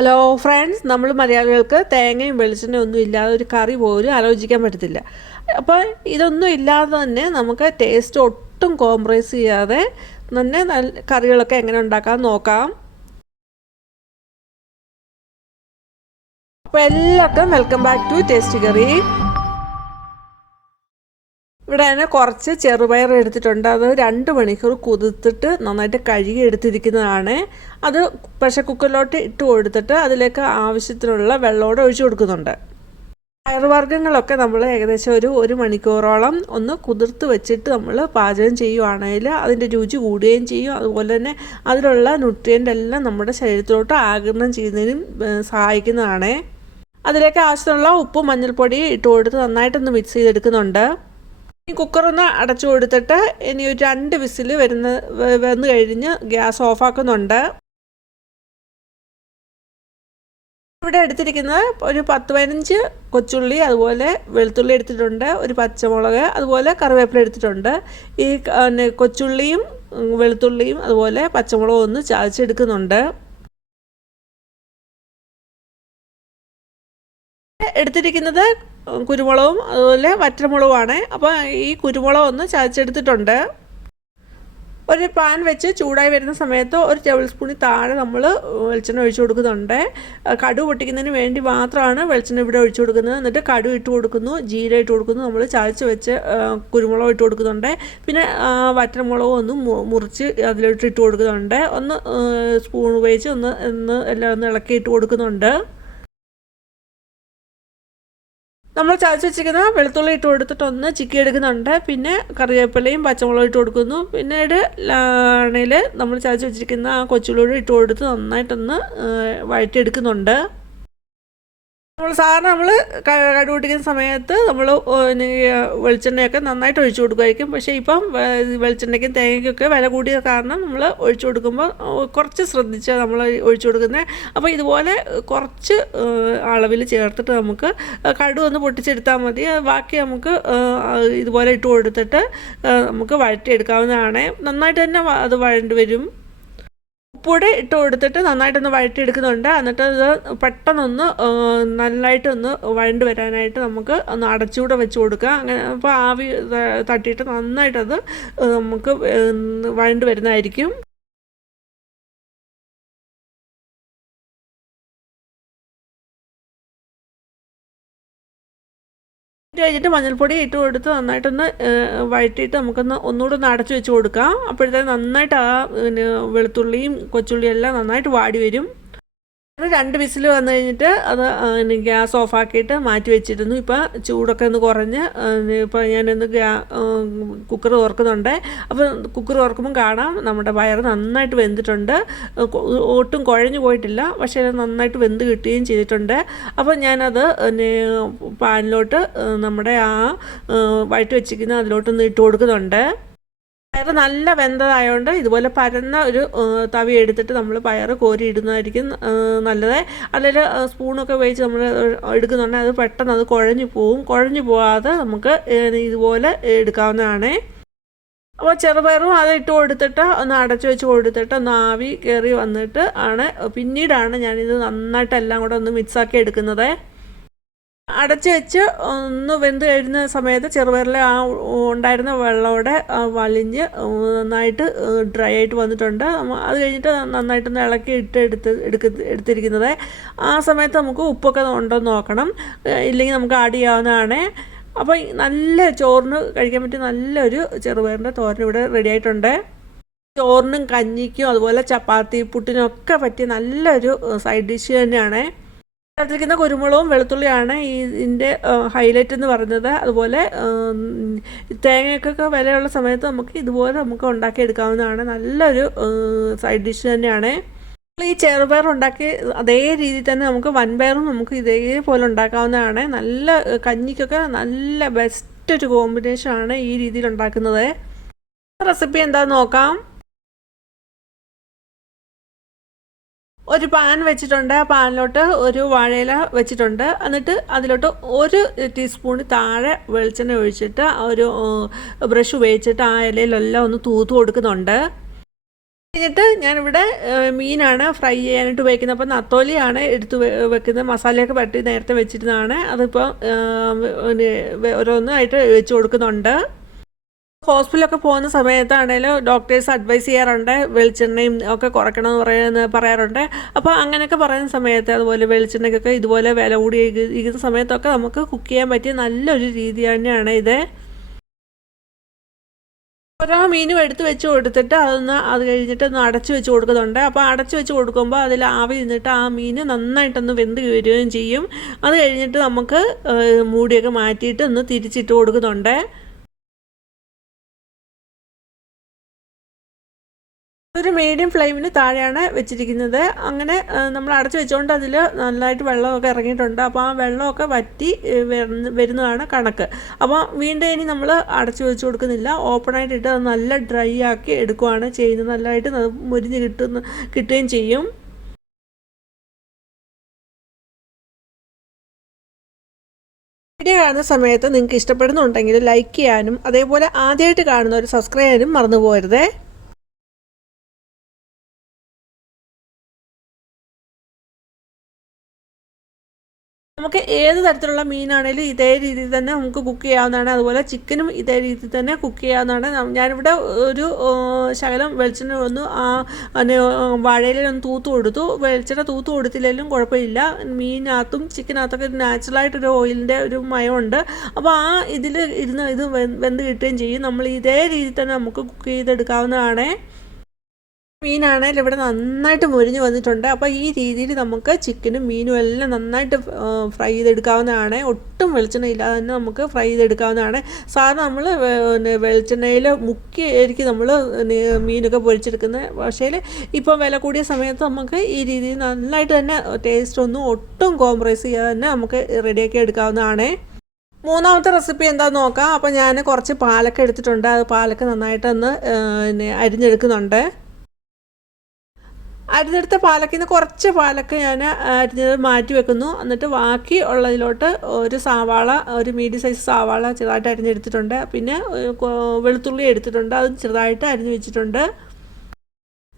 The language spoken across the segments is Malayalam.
ഹലോ ഫ്രണ്ട്സ് നമ്മൾ മലയാളികൾക്ക് തേങ്ങയും വെളിച്ചെണ്ണയും ഒന്നും ഇല്ലാതെ ഒരു കറി പോലും ആലോചിക്കാൻ പറ്റത്തില്ല. അപ്പോൾ ഇതൊന്നും ഇല്ലാതെ തന്നെ നമുക്ക് ടേസ്റ്റ് ഒട്ടും കോംപ്രമൈസ് ചെയ്യാതെ തന്നെ നല്ല കറികളൊക്കെ എങ്ങനെ ഉണ്ടാക്കാൻ നോക്കാം. അപ്പോൾ എല്ലാവർക്കും welcome back to taste curry ഇവിടെ തന്നെ കുറച്ച് ചെറുപയർ എടുത്തിട്ടുണ്ട്. അത് രണ്ട് മണിക്കൂർ കുതിർത്തിട്ട് നന്നായിട്ട് കഴുകി എടുത്തിരിക്കുന്നതാണ്. അത് പ്രഷർ കുക്കറിലോട്ട് ഇട്ട് കൊടുത്തിട്ട് അതിലേക്ക് ആവശ്യത്തിനുള്ള വെള്ളമോടെ ഒഴിച്ചു കൊടുക്കുന്നുണ്ട്. പയറുവർഗങ്ങളൊക്കെ നമ്മൾ ഏകദേശം ഒരു ഒരു മണിക്കൂറോളം ഒന്ന് കുതിർത്ത് വെച്ചിട്ട് നമ്മൾ പാചകം ചെയ്യുവാണെങ്കിൽ അതിന്റെ രുചി കൂടുകയും ചെയ്യും. അതുപോലെ തന്നെ അതിലുള്ള ന്യൂട്രിയന്റ് എല്ലാം നമ്മുടെ ശരീരത്തിലോട്ട് ആഗിരണം ചെയ്യുന്നതിനും സഹായിക്കുന്നതാണ്. അതിലേക്ക് ആവശ്യത്തിനുള്ള ഉപ്പും മഞ്ഞൾപ്പൊടി ഇട്ട് കൊടുത്ത് നന്നായിട്ടൊന്ന് മിക്സ് ചെയ്തെടുക്കുന്നുണ്ട്. ഈ കുക്കറൊന്ന് അടച്ചു കൊടുത്തിട്ട് ഇനി ഒരു രണ്ട് വിസിൽ വരുന്ന വന്നു കഴിഞ്ഞ് ഗ്യാസ് ഓഫാക്കുന്നുണ്ട്. ഇവിടെ എടുത്തിരിക്കുന്നത് ഒരു പത്ത് പതിനഞ്ച് കൊച്ചുള്ളി അതുപോലെ വെളുത്തുള്ളി എടുത്തിട്ടുണ്ട് ഒരു പച്ചമുളക് അതുപോലെ കറിവേപ്പില എടുത്തിട്ടുണ്ട്. ഈ കൊച്ചുള്ളിയും വെളുത്തുള്ളിയും അതുപോലെ പച്ചമുളകും ഒന്ന് ചാച്ചെടുക്കുന്നുണ്ട് എടുത്തിരിക്കുന്നത് കുരുമുളകും അതുപോലെ വറ്റമുളകുമാണ് അപ്പോൾ ഈ കുരുമുളക് ഒന്ന് ചതച്ചെടുത്തിട്ടുണ്ട്. ഒരു പാൻ വെച്ച് ചൂടായി വരുന്ന സമയത്ത് ഒരു ടേബിൾ സ്പൂണിൽ താഴെ നമ്മൾ വെളിച്ചെണ്ണ ഒഴിച്ചു കൊടുക്കുന്നുണ്ട്. കടു പൊട്ടിക്കുന്നതിന് വേണ്ടി മാത്രമാണ് വെളിച്ചെണ്ണ ഇവിടെ ഒഴിച്ചു കൊടുക്കുന്നത്. എന്നിട്ട് കടു ഇട്ട് കൊടുക്കുന്നു ജീര ഇട്ട് കൊടുക്കുന്നു. നമ്മൾ ചതച്ച് വെച്ച് കുരുമുളക് ഇട്ട് കൊടുക്കുന്നുണ്ട്. പിന്നെ വറ്റമുളകും ഒന്ന് മുറിച്ച് അതിലോട്ട് ഇട്ട് കൊടുക്കുന്നുണ്ട്. ഒന്ന് സ്പൂൺ ഉപയോഗിച്ച് ഒന്ന് ഒന്ന് എല്ലാം ഒന്ന് ഇളക്കി ഇട്ട് കൊടുക്കുന്നുണ്ട്. നമ്മൾ ചതച്ച് വെച്ചിരിക്കുന്ന വെളുത്തുള്ളി ഇട്ട് കൊടുത്തിട്ട് ഒന്ന് ചിക്കി എടുക്കുന്നുണ്ട്. പിന്നെ കറിവേപ്പിലയും പച്ചമുളകും ഇട്ട് കൊടുക്കുന്നു. പിന്നീട് ആണെങ്കിൽ നമ്മൾ ചതച്ച് വെച്ചിരിക്കുന്ന ആ കൊച്ചുള്ളി ഇട്ട് കൊടുത്ത് നന്നായിട്ടൊന്ന് വഴറ്റിയെടുക്കുന്നുണ്ട്. നമ്മൾ സാധാരണ നമ്മൾ കടുപിടിക്കുന്ന സമയത്ത് നമ്മൾ വെളിച്ചെണ്ണയൊക്കെ നന്നായിട്ട് ഒഴിച്ചു കൊടുക്കുമായിരിക്കും പക്ഷേ ഇപ്പം വെളിച്ചെണ്ണയ്ക്കും തേങ്ങയ്ക്കൊക്കെ വില കൂടിയ കാരണം നമ്മൾ ഒഴിച്ചു കൊടുക്കുമ്പോൾ കുറച്ച് ശ്രദ്ധിച്ച് നമ്മൾ ഒഴിച്ചു കൊടുക്കുന്നത് അപ്പോൾ ഇതുപോലെ കുറച്ച് അളവിൽ ചേർത്തിട്ട് നമുക്ക് കടു ഒന്ന് പൊട്ടിച്ചെടുത്താൽ മതി. ബാക്കി നമുക്ക് ഇതുപോലെ ഇട്ട് കൊടുത്തിട്ട് നമുക്ക് വഴറ്റിയെടുക്കാവുന്നതാണ്. നന്നായിട്ട് തന്നെ അത് വഴണ്ടി വരും. ഉപ്പൂടെ ഇട്ട് കൊടുത്തിട്ട് നന്നായിട്ടൊന്ന് വഴറ്റിയെടുക്കുന്നുണ്ട്. എന്നിട്ട് ഇത് പെട്ടെന്നൊന്ന് നല്ലതായിട്ടൊന്ന് വഴണ്ട് വരാനായിട്ട് നമുക്ക് ഒന്ന് അടച്ചുകൂടെ വെച്ച് കൊടുക്കുക അങ്ങനെ അപ്പോൾ ആവി തട്ടിയിട്ട് നന്നായിട്ടത് നമുക്ക് വഴണ്ട് വരുന്നതായിരിക്കും. കഴിഞ്ഞിട്ട് മഞ്ഞൾപ്പൊടി ഇട്ട് കൊടുത്ത് നന്നായിട്ടൊന്ന് വഴറ്റിയിട്ട് നമുക്കൊന്ന് ഒന്നുകൂടെ ഒന്ന് അടച്ചു വെച്ച് കൊടുക്കാം. അപ്പോഴത്തേക്ക് നന്നായിട്ട് ആ പിന്നെ വെളുത്തുള്ളിയും കൊച്ചുള്ളിയും എല്ലാം നന്നായിട്ട് വാടി വരും. രണ്ട് വിസിൽ വന്നു കഴിഞ്ഞിട്ട് അത് ഗ്യാസ് ഓഫാക്കിയിട്ട് മാറ്റി വെച്ചിരുന്നു. ഇപ്പോൾ ചൂടൊക്കെ ഒന്ന് കുറഞ്ഞ് ഇപ്പോൾ ഞാനൊന്ന് ഗ്യാ കുക്കർ തുറക്കുന്നുണ്ട്. അപ്പോൾ കുക്കർ തുറക്കുമ്പോൾ കാണാം നമ്മുടെ വയറ് നന്നായിട്ട് വെന്തിട്ടുണ്ട്. ഒട്ടും കുഴഞ്ഞു പോയിട്ടില്ല പക്ഷേ നന്നായിട്ട് വെന്ത് കിട്ടുകയും ചെയ്തിട്ടുണ്ട്. അപ്പോൾ ഞാനത് പാനിലോട്ട് നമ്മുടെ ആ വഴറ്റി വെച്ചിരിക്കുന്ന അതിലോട്ടൊന്ന് ഇട്ട് കൊടുക്കുന്നുണ്ട്. പയർ നല്ല വെന്തതായതുകൊണ്ട് ഇതുപോലെ പരന്ന ഒരു തവി എടുത്തിട്ട് നമ്മൾ പയർ കോരി ഇടുന്നതായിരിക്കും നല്ലത്. അല്ലെങ്കിൽ സ്പൂണൊക്കെ ഉപയോഗിച്ച് നമ്മൾ എടുക്കുന്നുണ്ടെങ്കിൽ അത് പെട്ടെന്ന് അത് കുഴഞ്ഞു പോവും. കുഴഞ്ഞു പോവാതെ നമുക്ക് ഇതുപോലെ എടുക്കാവുന്നതാണ്. അപ്പോൾ ചെറുപയറും അത് ഇട്ട് കൊടുത്തിട്ട് ഒന്ന് അടച്ചു വെച്ച് കൊടുത്തിട്ട് ഒന്ന് ആവി കയറി വന്നിട്ട് ആണ്. പിന്നീടാണ് ഞാനിത് നന്നായിട്ട് എല്ലാം കൂടെ ഒന്ന് മിക്സാക്കി എടുക്കുന്നത്. അടച്ച് വെച്ച് ഒന്ന് വെന്ത് കഴിയുന്ന സമയത്ത് ചെറുപയറിലെ ആ ഉണ്ടായിരുന്ന വെള്ളമോടെ വലിഞ്ഞ് നന്നായിട്ട് ഡ്രൈ ആയിട്ട് വന്നിട്ടുണ്ട്. അത് കഴിഞ്ഞിട്ട് നന്നായിട്ടൊന്ന് ഇളക്കി ഇട്ട് എടുത്ത് എടുക്ക എടുത്തിരിക്കുന്നത്. ആ സമയത്ത് നമുക്ക് ഉപ്പൊക്കെ ഉണ്ടോ നോക്കണം. ഇല്ലെങ്കിൽ നമുക്ക് ആഡ് ചെയ്യാവുന്നതാണ് അപ്പോൾ നല്ല ചോറിന് കഴിക്കാൻ പറ്റിയ നല്ലൊരു ചെറുപയറിന്റെ തോരൻ ഇവിടെ റെഡി ആയിട്ടുണ്ട്. ചോറിനും കഞ്ഞിക്കും അതുപോലെ ചപ്പാത്തി പുട്ടിനും ഒക്കെ പറ്റിയ നല്ലൊരു സൈഡ് ഡിഷ് തന്നെയാണ്. ചേർത്തിരിക്കുന്ന കുരുമുളകും വെളുത്തുള്ളിയാണ് ഇതിന്റെ ഹൈലൈറ്റ് എന്ന് പറയുന്നത്. അതുപോലെ തേങ്ങയ്ക്കൊക്കെ വിലയുള്ള സമയത്ത് നമുക്ക് ഇതുപോലെ നമുക്ക് ഉണ്ടാക്കിയെടുക്കാവുന്നതാണ്. നല്ലൊരു സൈഡ് ഡിഷ് തന്നെയാണ്. ഈ ചെറുപയർ ഉണ്ടാക്കി അതേ രീതിയിൽ തന്നെ നമുക്ക് വൻപയറും നമുക്ക് ഇതേപോലെ ഉണ്ടാക്കാവുന്നതാണ്. നല്ല കഞ്ഞിക്കൊക്കെ നല്ല ബെസ്റ്റ് ഒരു കോമ്പിനേഷൻ ഈ രീതിയിൽ ഉണ്ടാക്കുന്നത്. റെസിപ്പി എന്താണെന്ന് നോക്കാം. ഒരു പാൻ വെച്ചിട്ടുണ്ട്. ആ പാനിലോട്ട് ഒരു വാഴയില വെച്ചിട്ടുണ്ട്. എന്നിട്ട് അതിലോട്ട് ഒരു ടീസ്പൂൺ താഴെ വെളിച്ചെണ്ണ ഒഴിച്ചിട്ട് ഒരു ബ്രഷ് ഉപയോഗിച്ചിട്ട് ആ ഇലയിലെല്ലാം ഒന്ന് തൂത്ത് കൊടുക്കുന്നുണ്ട്. കഴിഞ്ഞിട്ട് ഞാനിവിടെ മീനാണ് ഫ്രൈ ചെയ്യാനായിട്ട് ഉപയോഗിക്കുന്നത്. അപ്പോൾ നത്തോലിയാണ് എടുത്ത് വെക്കുന്നത്. മസാലയൊക്കെ പറ്റി നേരത്തെ വെച്ചിരുന്നതാണ്. അതിപ്പോൾ ഓരോന്നായിട്ട് വെച്ച് കൊടുക്കുന്നുണ്ട്. ഹോസ്പിറ്റലൊക്കെ പോകുന്ന സമയത്താണേലും ഡോക്ടേഴ്സ് അഡ്വൈസ് ചെയ്യാറുണ്ട് വെളിച്ചെണ്ണയും ഒക്കെ കുറയ്ക്കണമെന്ന് പറയുന്ന പറയാറുണ്ട്. അപ്പോൾ അങ്ങനെയൊക്കെ പറയുന്ന സമയത്ത് അതുപോലെ വെളിച്ചെണ്ണയ്ക്കൊക്കെ ഇതുപോലെ വില കൂടി ഇരിക്കുന്ന സമയത്തൊക്കെ നമുക്ക് കുക്ക് ചെയ്യാൻ പറ്റിയ നല്ലൊരു രീതി തന്നെയാണ് ഇത്. ഓരോ മീനും എടുത്ത് വെച്ച് കൊടുത്തിട്ട് അതൊന്ന് അത് കഴിഞ്ഞിട്ട് ഒന്ന് അടച്ചു വെച്ച് കൊടുക്കുന്നുണ്ട്. അപ്പോൾ അടച്ചു വെച്ച് കൊടുക്കുമ്പോൾ അതിൽ ആവി നിന്നിട്ട് ആ മീൻ നന്നായിട്ടൊന്ന് വെന്ത് വരികയും ചെയ്യും. അത് കഴിഞ്ഞിട്ട് നമുക്ക് മൂടിയൊക്കെ മാറ്റിയിട്ട് ഒന്ന് തിരിച്ചിട്ട് കൊടുക്കുന്നുണ്ട്. ഒരു മീഡിയം ഫ്ലെയിമിന് താഴെയാണ് വെച്ചിരിക്കുന്നത്. അങ്ങനെ നമ്മൾ അടച്ചു വെച്ചുകൊണ്ട് അതിൽ നല്ലതായിട്ട് വെള്ളമൊക്കെ ഇറങ്ങിയിട്ടുണ്ട്. അപ്പോൾ ആ വെള്ളമൊക്കെ വറ്റി വരുന്നതാണ് കണക്ക്. അപ്പോൾ വീണ്ടും ഇനി നമ്മൾ അടച്ചു വെച്ച് കൊടുക്കുന്നില്ല. ഓപ്പണായിട്ട് ഇട്ട് അത് നല്ല ഡ്രൈ ആക്കി എടുക്കുകയാണ് ചെയ്യുന്നത്. നല്ലതായിട്ട് മുരിഞ്ഞ് കിട്ടുന്ന കിട്ടുകയും ചെയ്യും. വീഡിയോ കാണുന്ന സമയത്ത് നിങ്ങൾക്ക് ഇഷ്ടപ്പെടുന്നുണ്ടെങ്കിൽ ലൈക്ക് ചെയ്യാനും അതേപോലെ ആദ്യമായിട്ട് കാണുന്നവർ സബ്സ്ക്രൈബ് ചെയ്യാനും മറന്നു പോകരുതേ. നമുക്ക് ഏത് തരത്തിലുള്ള മീനാണേലും ഇതേ രീതിയിൽ തന്നെ നമുക്ക് കുക്ക് ചെയ്യാവുന്നതാണ്. അതുപോലെ ചിക്കനും ഇതേ രീതിയിൽ തന്നെ കുക്ക് ചെയ്യാവുന്നതാണ്. ഞാനിവിടെ ഒരു ശകലം വെളിച്ചെണ്ണ ഒന്ന് വാഴയിലൊന്ന് തൂത്ത് കൊടുത്തു. വെളിച്ചെണ്ണ തൂത്ത് കൊടുത്തില്ലെങ്കിലും കുഴപ്പമില്ല. മീനകത്തും ചിക്കനകത്തൊക്കെ നാച്ചുറലായിട്ടൊരു ഓയിലിന്റെ ഒരു മയമുണ്ട്. അപ്പോൾ ആ ഇതിൽ ഇരുന്ന് ഇത് വെന്ത് കിട്ടുകയും ചെയ്യും. നമ്മൾ ഇതേ രീതിയിൽ തന്നെ നമുക്ക് കുക്ക് ചെയ്തെടുക്കാവുന്നതാണേ. മീനാണെങ്കിൽ ഇവിടെ നന്നായിട്ട് മുരിഞ്ഞ് വന്നിട്ടുണ്ട്. അപ്പോൾ ഈ രീതിയിൽ നമുക്ക് ചിക്കനും മീനും എല്ലാം നന്നായിട്ട് ഫ്രൈ ചെയ്തെടുക്കാവുന്നതാണ്. ഒട്ടും വെളിച്ചെണ്ണ ഇല്ലാതെ തന്നെ നമുക്ക് ഫ്രൈ ചെയ്തെടുക്കാവുന്നതാണ്. സാധാരണ നമ്മൾ പിന്നെ വെളിച്ചെണ്ണയിൽ മുക്കിയായിരിക്കും നമ്മൾ മീനൊക്കെ പൊരിച്ചെടുക്കുന്നത്. പക്ഷേ ഇപ്പോൾ വില കൂടിയ സമയത്ത് നമുക്ക് ഈ രീതിയിൽ നന്നായിട്ട് തന്നെ ടേസ്റ്റ് ഒന്നും ഒട്ടും കോംപ്രമൈസ് ചെയ്യാതെ തന്നെ നമുക്ക് റെഡിയാക്കി എടുക്കാവുന്നതാണ്. മൂന്നാമത്തെ റെസിപ്പി എന്താണെന്ന് നോക്കാം. അപ്പോൾ ഞാൻ കുറച്ച് പാലക്ക എടുത്തിട്ടുണ്ട്. അത് പാലക്ക നന്നായിട്ടൊന്ന് അരിഞ്ഞെടുക്കുന്നുണ്ട്. അരിഞ്ഞെടുത്ത പാലക്കിൽ നിന്ന് കുറച്ച് പാലക്ക് ഞാൻ അരിഞ്ഞത് മാറ്റി വെക്കുന്നു. എന്നിട്ട് ബാക്കി ഉള്ളതിലോട്ട് ഒരു സവാള ഒരു മീഡിയം സൈസ് സവാള ചെറുതായിട്ട് അരിഞ്ഞെടുത്തിട്ടുണ്ട്. പിന്നെ വെളുത്തുള്ളി എടുത്തിട്ടുണ്ട്. അത് ചെറുതായിട്ട് അരിഞ്ഞ് വെച്ചിട്ടുണ്ട്.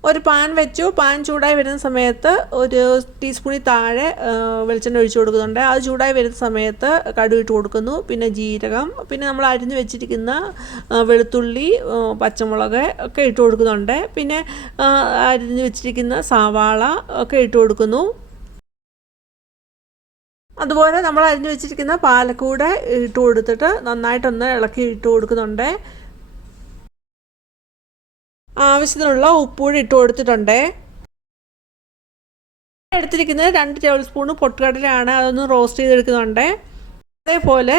ഒരു പാൻ വെച്ചു. പാൻ ചൂടായി വരുന്ന സമയത്ത് ഒരു ടീസ്പൂണിൽ താഴെ വെളിച്ചെണ്ണ ഒഴിച്ചു കൊടുക്കുന്നുണ്ട്. അത് ചൂടായി വരുന്ന സമയത്ത് കടുക് ഇട്ട് കൊടുക്കുന്നു. പിന്നെ ജീരകം. പിന്നെ നമ്മൾ അരിഞ്ഞു വെച്ചിരിക്കുന്ന വെളുത്തുള്ളി പച്ചമുളക് ഒക്കെ ഇട്ട് കൊടുക്കുന്നുണ്ട്. പിന്നെ അരിഞ്ഞു വെച്ചിരിക്കുന്ന സവാള ഒക്കെ ഇട്ട് കൊടുക്കുന്നു. അതുപോലെ നമ്മൾ അരിഞ്ഞു വെച്ചിരിക്കുന്ന പാലക്കൂടെ ഇട്ട് കൊടുത്തിട്ട് നന്നായിട്ടൊന്ന് ഇളക്കി ഇട്ട് കൊടുക്കുന്നുണ്ട്. ആവശ്യത്തിനുള്ള ഉപ്പൂടി ഇട്ട് കൊടുത്തിട്ടുണ്ട്. എടുത്തിരിക്കുന്നത് രണ്ട് ടേബിൾ സ്പൂൺ പൊട്ടുകടലയാണ്. അതൊന്ന് റോസ്റ്റ് ചെയ്തെടുക്കുന്നുണ്ട്. അതേപോലെ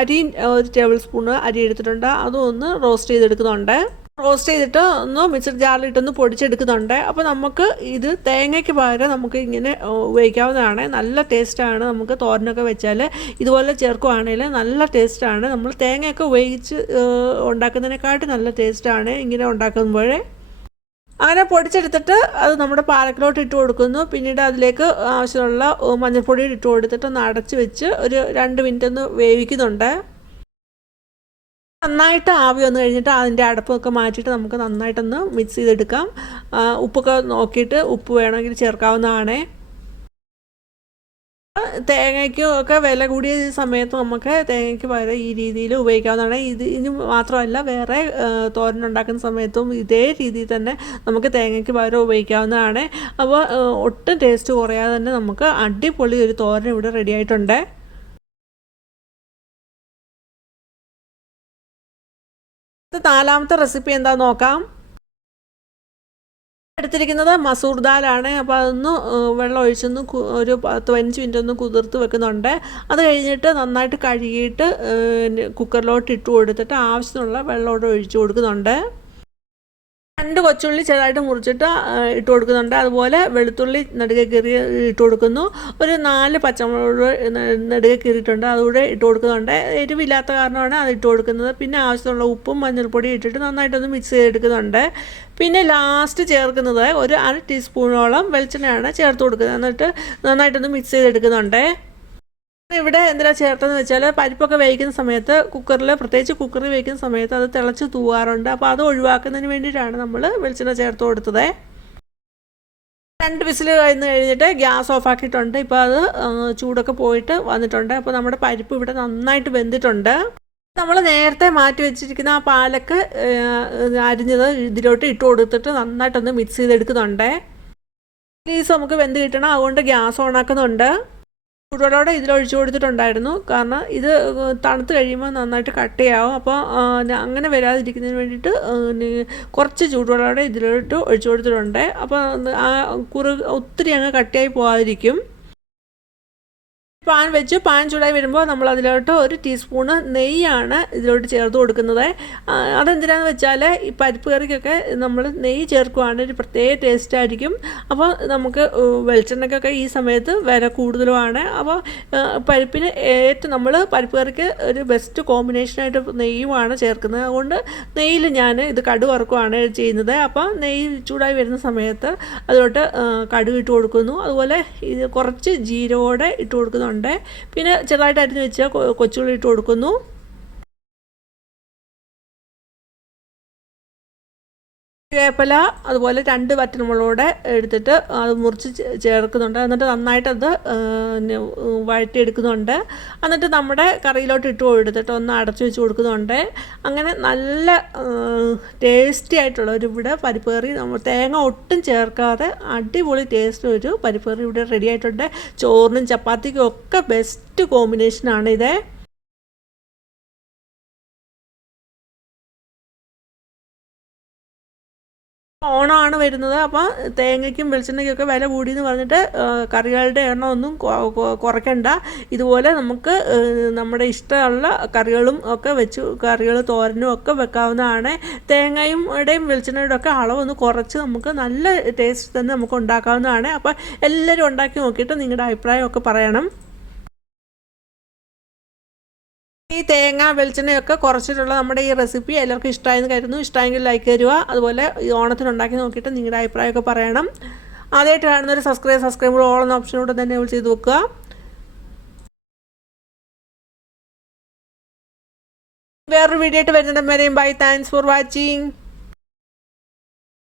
അരി ഒരു ടേബിൾ സ്പൂൺ അരി എടുത്തിട്ടുണ്ട്. അതും ഒന്ന് റോസ്റ്റ് ചെയ്തെടുക്കുന്നുണ്ട്. റോസ്റ്റ് ചെയ്തിട്ട് ഒന്ന് മിക്സർ ജാറിലിട്ടൊന്ന് പൊടിച്ചെടുക്കുന്നുണ്ട്. അപ്പോൾ നമുക്ക് ഇത് തേങ്ങയ്ക്ക് പകരം നമുക്ക് ഇങ്ങനെ ഉപയോഗിക്കാവുന്നതാണ്. നല്ല ടേസ്റ്റാണ് നമുക്ക് തോരനൊക്കെ വെച്ചാൽ ഇതുപോലെ ചേർക്കുവാണെങ്കിൽ നല്ല ടേസ്റ്റാണ് നമ്മൾ തേങ്ങയൊക്കെ ഉപയോഗിച്ച് ഉണ്ടാക്കുന്നതിനെക്കാട്ടും നല്ല ടേസ്റ്റാണ് ഇങ്ങനെ ഉണ്ടാക്കുമ്പോഴേ. അങ്ങനെ പൊടിച്ചെടുത്തിട്ട് അത് നമ്മുടെ പാലക്കിലോട്ട് ഇട്ട് കൊടുക്കുന്നു. പിന്നീട് അതിലേക്ക് ആവശ്യമുള്ള മഞ്ഞൾപ്പൊടി ഇട്ട് കൊടുത്തിട്ട് ഒന്ന് അടച്ച് വെച്ച് ഒരു രണ്ട് മിനിറ്റ് ഒന്ന് വേവിക്കുന്നുണ്ട്. നന്നായിട്ട് ആവി വന്നു കഴിഞ്ഞിട്ട് അതിന്റെ അടപ്പൊക്കെ മാറ്റിയിട്ട് നമുക്ക് നന്നായിട്ടൊന്ന് മിക്സ് ചെയ്തെടുക്കാം. ഉപ്പൊക്കെ നോക്കിയിട്ട് ഉപ്പ് വേണമെങ്കിൽ ചേർക്കാവുന്നതാണ്. തേങ്ങയ്ക്കും ഒക്കെ വില കൂടിയ സമയത്ത് നമുക്ക് തേങ്ങയ്ക്ക് പകരം ഈ രീതിയിൽ ഉപയോഗിക്കാവുന്നതാണ്. ഇത് ഇനി മാത്രമല്ല വേറെ തോരൻ ഉണ്ടാക്കുന്ന സമയത്തും ഇതേ രീതിയിൽ തന്നെ നമുക്ക് തേങ്ങയ്ക്ക് പകരം ഉപയോഗിക്കാവുന്നതാണ്. അപ്പോൾ ഒട്ടും ടേസ്റ്റ് കുറയാതെ തന്നെ നമുക്ക് അടിപൊളി ഒരു തോരൻ ഇവിടെ റെഡി ആയിട്ടുണ്ട്. ഇത് നാലാമത്തെ റെസിപ്പി എന്താ നോക്കാം. എടുത്തിരിക്കുന്നത് മസൂർ ദാലാണ്. അപ്പോൾ അതൊന്ന് വെള്ളം ഒഴിച്ചൊന്ന് ഒരു പത്ത് പതിനഞ്ച് മിനിറ്റ് ഒന്ന് കുതിർത്ത് വെക്കുന്നുണ്ട്. അത് കഴിഞ്ഞിട്ട് നന്നായിട്ട് കഴുകിയിട്ട് കുക്കറിലോട്ട് ഇട്ട് കൊടുത്തിട്ട് ആവശ്യത്തിനുള്ള വെള്ളമോടെ ഒഴിച്ചു കൊടുക്കുന്നുണ്ട്. രണ്ട് കൊച്ചുള്ളി ചെറുതായിട്ട് മുറിച്ചിട്ട് ഇട്ട് കൊടുക്കുന്നുണ്ട്. അതുപോലെ വെളുത്തുള്ളി നടുക കീറി ഇട്ട് കൊടുക്കുന്നു. ഒരു നാല് പച്ചമുളക് നടുക കീറിയിട്ടുണ്ട്. അതുകൂടെ ഇട്ട് കൊടുക്കുന്നുണ്ട്. എരിവില്ലാത്ത കാരണമാണ് അത് ഇട്ട് കൊടുക്കുന്നത്. പിന്നെ ആവശ്യമുള്ള ഉപ്പും മഞ്ഞൾപ്പൊടി ഇട്ടിട്ട് നന്നായിട്ടൊന്ന് മിക്സ് ചെയ്തെടുക്കുന്നുണ്ട്. പിന്നെ ലാസ്റ്റ് ചേർക്കുന്നത് ഒരു അര ടീസ്പൂണോളം വെളിച്ചെണ്ണയാണ് ചേർത്ത് കൊടുക്കുന്നത്. എന്നിട്ട് നന്നായിട്ടൊന്ന് മിക്സ് ചെയ്തെടുക്കുന്നുണ്ട്. ഇവിടെ എന്തിനാ ചേർത്തെന്ന് വെച്ചാൽ പരിപ്പൊക്കെ വേവിക്കുന്ന സമയത്ത് കുക്കറിൽ പ്രത്യേകിച്ച് കുക്കറിൽ വേവിക്കുന്ന സമയത്ത് അത് തിളച്ച് തൂവാറുണ്ട്. അപ്പോൾ അത് ഒഴിവാക്കുന്നതിന് വേണ്ടിയിട്ടാണ് നമ്മൾ വെളിച്ചെണ്ണ ചേർത്ത് കൊടുത്തത്. രണ്ട് വിസിൽ കഴിഞ്ഞ് കഴിഞ്ഞിട്ട് ഗ്യാസ് ഓഫ് ആക്കിയിട്ടുണ്ട്. ഇപ്പോൾ അത് ചൂടൊക്കെ പോയിട്ട് വന്നിട്ടുണ്ട്. അപ്പോൾ നമ്മുടെ പരിപ്പ് ഇവിടെ നന്നായിട്ട് വെന്തിട്ടുണ്ട്. നമ്മൾ നേരത്തെ മാറ്റി വെച്ചിരിക്കുന്ന ആ പാലക്ക് അരിഞ്ഞത് ഇതിലോട്ട് ഇട്ട് കൊടുത്തിട്ട് നന്നായിട്ടൊന്ന് മിക്സ് ചെയ്തെടുക്കുന്നുണ്ട്. പ്ലീസ് നമുക്ക് വെന്ത് കിട്ടണം. അതുകൊണ്ട് ഗ്യാസ് ഓണാക്കുന്നുണ്ട് ചൂടുവെള്ളത്തോടെ ഇതിലൊഴിച്ചു കൊടുത്തിട്ടുണ്ടായിരുന്നു. കാരണം ഇത് തണുത്ത് കഴിയുമ്പോൾ നന്നായിട്ട് കട്ടയാവും. അപ്പോൾ അങ്ങനെ വരാതിരിക്കുന്നതിന് വേണ്ടിയിട്ട് കുറച്ച് ചൂടോടെ ഇതിലോട്ട് ഒഴിച്ചു കൊടുത്തിട്ടുണ്ട്. അപ്പോൾ ആ കുറു ഒത്തിരി അങ്ങ് കട്ടിയായി പോകാതിരിക്കും പാൻ വെച്ച് പാൻ ചൂടായി വരുമ്പോൾ നമ്മൾ അതിലോട്ട് ഒരു ടീസ്പൂണ് നെയ്യാണ് ഇതിലോട്ട് ചേർത്ത് കൊടുക്കുന്നത്. അതെന്തിനാന്ന് വെച്ചാൽ ഈ പരിപ്പ് കറിക്കൊക്കെ നമ്മൾ നെയ്യ് ചേർക്കുവാണെങ്കിൽ ഒരു പ്രത്യേക ടേസ്റ്റ് ആയിരിക്കും. അപ്പോൾ നമുക്ക് വെളിച്ചെണ്ണയ്ക്കൊക്കെ ഈ സമയത്ത് വില കൂടുതലുമാണ്. അപ്പോൾ പരിപ്പിന് ഏറ്റവും നമ്മൾ പരിപ്പ് കറിക്ക് ഒരു ബെസ്റ്റ് കോമ്പിനേഷനായിട്ട് നെയ്യുമാണ് ചേർക്കുന്നത്. അതുകൊണ്ട് നെയ്യിൽ ഞാൻ ഇത് കടു വറുക്കുവാണ് ചെയ്യുന്നത്. അപ്പോൾ നെയ്യ് ചൂടായി വരുന്ന സമയത്ത് അതിലോട്ട് കടുക് ഇട്ട് കൊടുക്കുന്നു. അതുപോലെ ഇത് കുറച്ച് ജീരകോടെ ഇട്ട് കൊടുക്കുന്നുണ്ട്. പിന്നെ ചെറുതായിട്ട് അരിഞ്ഞ് വെച്ച കൊച്ചുള്ളി ഇട്ട് കൊടുക്കുന്നു. വേപ്പല അതുപോലെ രണ്ട് വറ്റൽമുളകൂടെ എടുത്തിട്ട് അത് മുറിച്ച് ചേർക്കുന്നുണ്ട്. എന്നിട്ട് നന്നായിട്ട് അത് വഴറ്റിയെടുക്കുന്നുണ്ട്. എന്നിട്ട് നമ്മുടെ കറിയിലോട്ട് ഇട്ട് കൊടുത്തിട്ട് ഒന്ന് അടച്ചു വെച്ച് കൊടുക്കുന്നുണ്ട്. അങ്ങനെ നല്ല ടേസ്റ്റി ആയിട്ടുള്ള ഒരു ഇവിടെ പരിപ്പ് കറി. നമ്മൾ തേങ്ങ ഒട്ടും ചേർക്കാതെ അടിപൊളി ടേസ്റ്റ് ഒരു പരിപ്പ് കറി ഇവിടെ റെഡി ആയിട്ടുണ്ട്. ചോറിനും ചപ്പാത്തിക്കും ഒക്കെ ബെസ്റ്റ് കോമ്പിനേഷനാണ് ഇത്. ഓണമാണ് വരുന്നത്. അപ്പോൾ തേങ്ങയ്ക്കും വെളിച്ചെണ്ണയ്ക്കൊക്കെ വില കൂടി എന്ന് പറഞ്ഞിട്ട് കറികളുടെ എണ്ണം ഒന്നും കുറയ്ക്കണ്ട. ഇതുപോലെ നമുക്ക് നമ്മുടെ ഇഷ്ടമുള്ള കറികളും ഒക്കെ വെച്ച് കറികൾ തോരനും ഒക്കെ വെക്കാവുന്നതാണ്. തേങ്ങയും ഇടയും വെളിച്ചെണ്ണയുടെ ഒക്കെ അളവൊന്ന് കുറച്ച് നമുക്ക് നല്ല ടേസ്റ്റ് തന്നെ നമുക്ക് ഉണ്ടാക്കാവുന്നതാണ്. അപ്പോൾ എല്ലാവരും ഉണ്ടാക്കി നോക്കിയിട്ട് നിങ്ങളുടെ അഭിപ്രായമൊക്കെ പറയണം. ഈ തേങ്ങ വെളിച്ചെണ്ണയൊക്കെ കുറച്ചിട്ടുള്ള നമ്മുടെ ഈ റെസിപ്പി എല്ലാവർക്കും ഇഷ്ടമായെന്ന് കരുതുന്നു. ഇഷ്ടമായെങ്കിൽ ലൈക്ക് തരുക. അതുപോലെ ഈ ഓണത്തിന് ഉണ്ടാക്കി നോക്കിയിട്ട് നിങ്ങളുടെ അഭിപ്രായമൊക്കെ പറയണം. ആദ്യമായിട്ട് കാണുന്നൊരു സബ്സ്ക്രൈബ് സബ്സ്ക്രൈബ് ഓൾ എന്ന ഓപ്ഷനോട് തന്നെ ചെയ്ത് വെക്കുക. വേറൊരു വീഡിയോ ആയിട്ട് വരുന്നിടം വരെയും ബൈ താങ്ക്സ് ഫോർ വാച്ചിങ്